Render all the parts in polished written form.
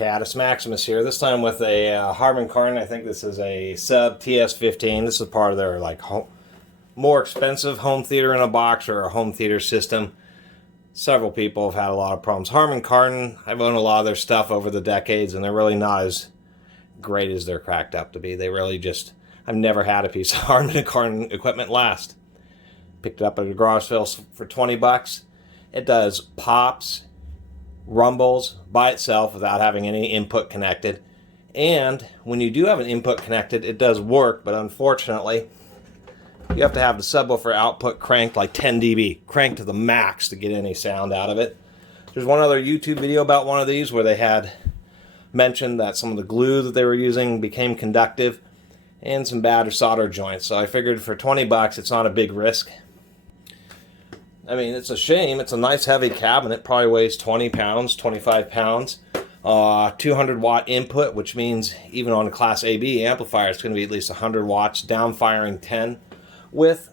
Catus, Maximus here. This time with a Harman Kardon. I think this is a Sub TS15. This is part of their more expensive home theater in a box or a home theater system. Several people have had a lot of problems. Harman Kardon, I've owned a lot of their stuff over the decades, and they're really not as great as they're cracked up to be. They really just, I've never had a piece of Harman Kardon equipment last. Picked it up at a garage sale for 20 bucks. It does pops, rumbles by itself without having any input connected. And when you do have an input connected, it does work, but unfortunately, you have to have the subwoofer output cranked like 10 dB, cranked to the max to get any sound out of it. There's one other YouTube video about one of these where they had mentioned that some of the glue that they were using became conductive and some bad solder joints. So I figured for 20 bucks, it's not a big risk. I mean, it's a shame. It's a nice heavy cabinet. Probably weighs 20 pounds, 25 pounds. 200 watt input, which means even on a Class AB amplifier, it's going to be at least 100 watts, down firing 10, with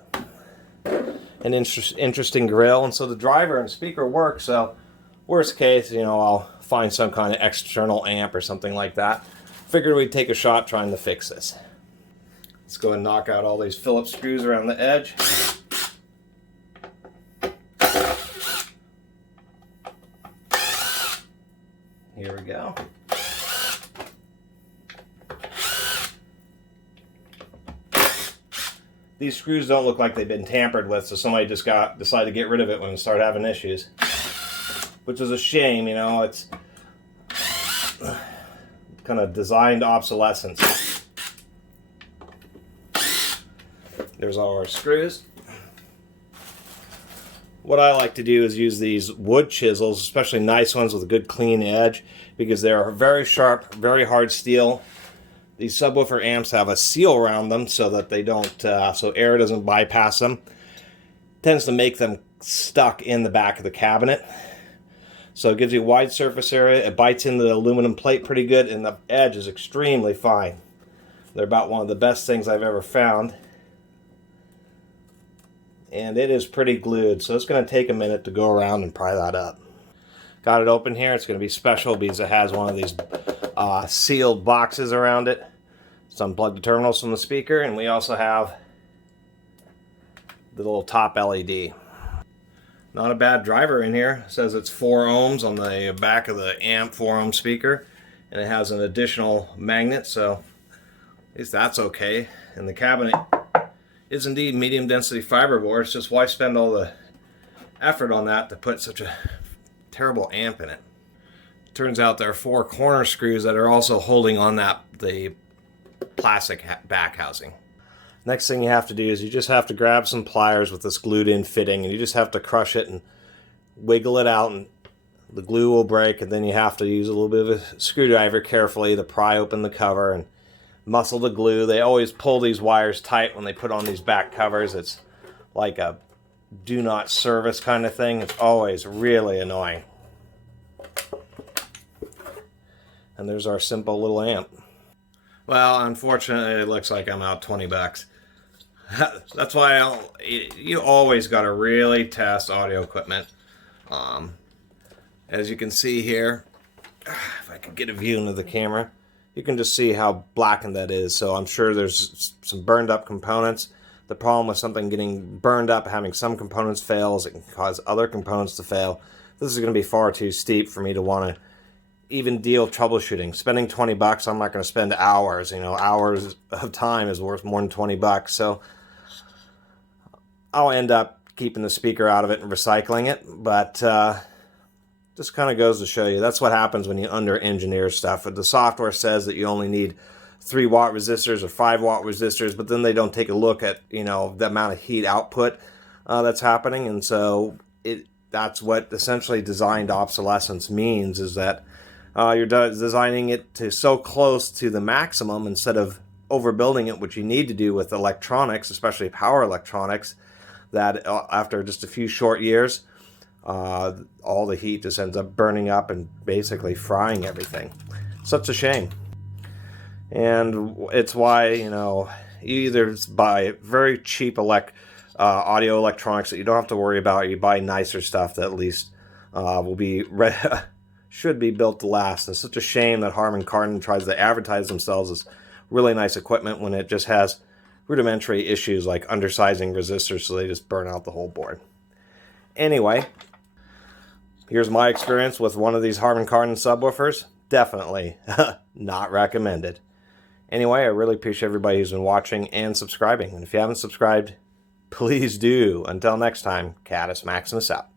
an interesting grill. And so the driver and speaker work. So worst case, I'll find some kind of external amp or something like that. Figured we'd take a shot trying to fix this. Let's go ahead and knock out all these Phillips screws around the edge. Here we go. These screws don't look like they've been tampered with, so somebody just decided to get rid of it when it started having issues. Which is a shame, it's kind of designed obsolescence. There's all our screws. What I like to do is use these wood chisels, especially nice ones with a good clean edge, because they're very sharp, very hard steel. These subwoofer amps have a seal around them so that they don't, so air doesn't bypass them. Tends to make them stuck in the back of the cabinet. So it gives you wide surface area. It bites into the aluminum plate pretty good, and the edge is extremely fine. They're about one of the best things I've ever found. And it is pretty glued, so it's going to take a minute to go around and pry that up. Got it open here. It's going to be special because it has one of these sealed boxes around it. Let's unplug the terminals from the speaker, and we also have the little top LED. Not a bad driver in here. It says it's 4 ohms on the back of the amp 4 ohm speaker, and it has an additional magnet, so at least that's okay. And the cabinet is indeed medium density fiberboard. It's just why spend all the effort on that to put such a terrible amp in it. Turns out there are 4 corner screws that are also holding on the plastic back housing. Next thing you have to do is you just have to grab some pliers with this glued in fitting, and you just have to crush it and wiggle it out, and the glue will break, and then you have to use a little bit of a screwdriver carefully to pry open the cover and muscle the glue. They always pull these wires tight when they put on these back covers. It's like a do not service kind of thing. It's always really annoying. And there's our simple little amp. Well, unfortunately, it looks like I'm out 20 bucks. That's why you always got to really test audio equipment. As you can see here, if I could get a view into the camera, you can just see how blackened that is. So I'm sure there's some burned up components. The problem with something getting burned up, having some components fail, is it can cause other components to fail. This is going to be far too steep for me to want to even deal troubleshooting. Spending 20 bucks, I'm not going to spend hours. Hours of time is worth more than 20 bucks. So I'll end up keeping the speaker out of it and recycling it. But just kind of goes to show you, that's what happens when you under-engineer stuff. The software says that you only need 3 watt resistors or 5 watt resistors, but then they don't take a look at, the amount of heat output that's happening. And so that's what essentially designed obsolescence means, is that you're designing it to so close to the maximum instead of overbuilding it, which you need to do with electronics, especially power electronics, that after just a few short years, all the heat just ends up burning up and basically frying everything. Such a shame. And it's why, you either buy very cheap audio electronics that you don't have to worry about, or you buy nicer stuff that at least will be should be built to last. It's such a shame that Harman Kardon tries to advertise themselves as really nice equipment when it just has rudimentary issues like undersizing resistors, so they just burn out the whole board. Anyway, here's my experience with one of these Harman Kardon subwoofers. Definitely not recommended. Anyway, I really appreciate everybody who's been watching and subscribing. And if you haven't subscribed, please do. Until next time, Catus Maximus out.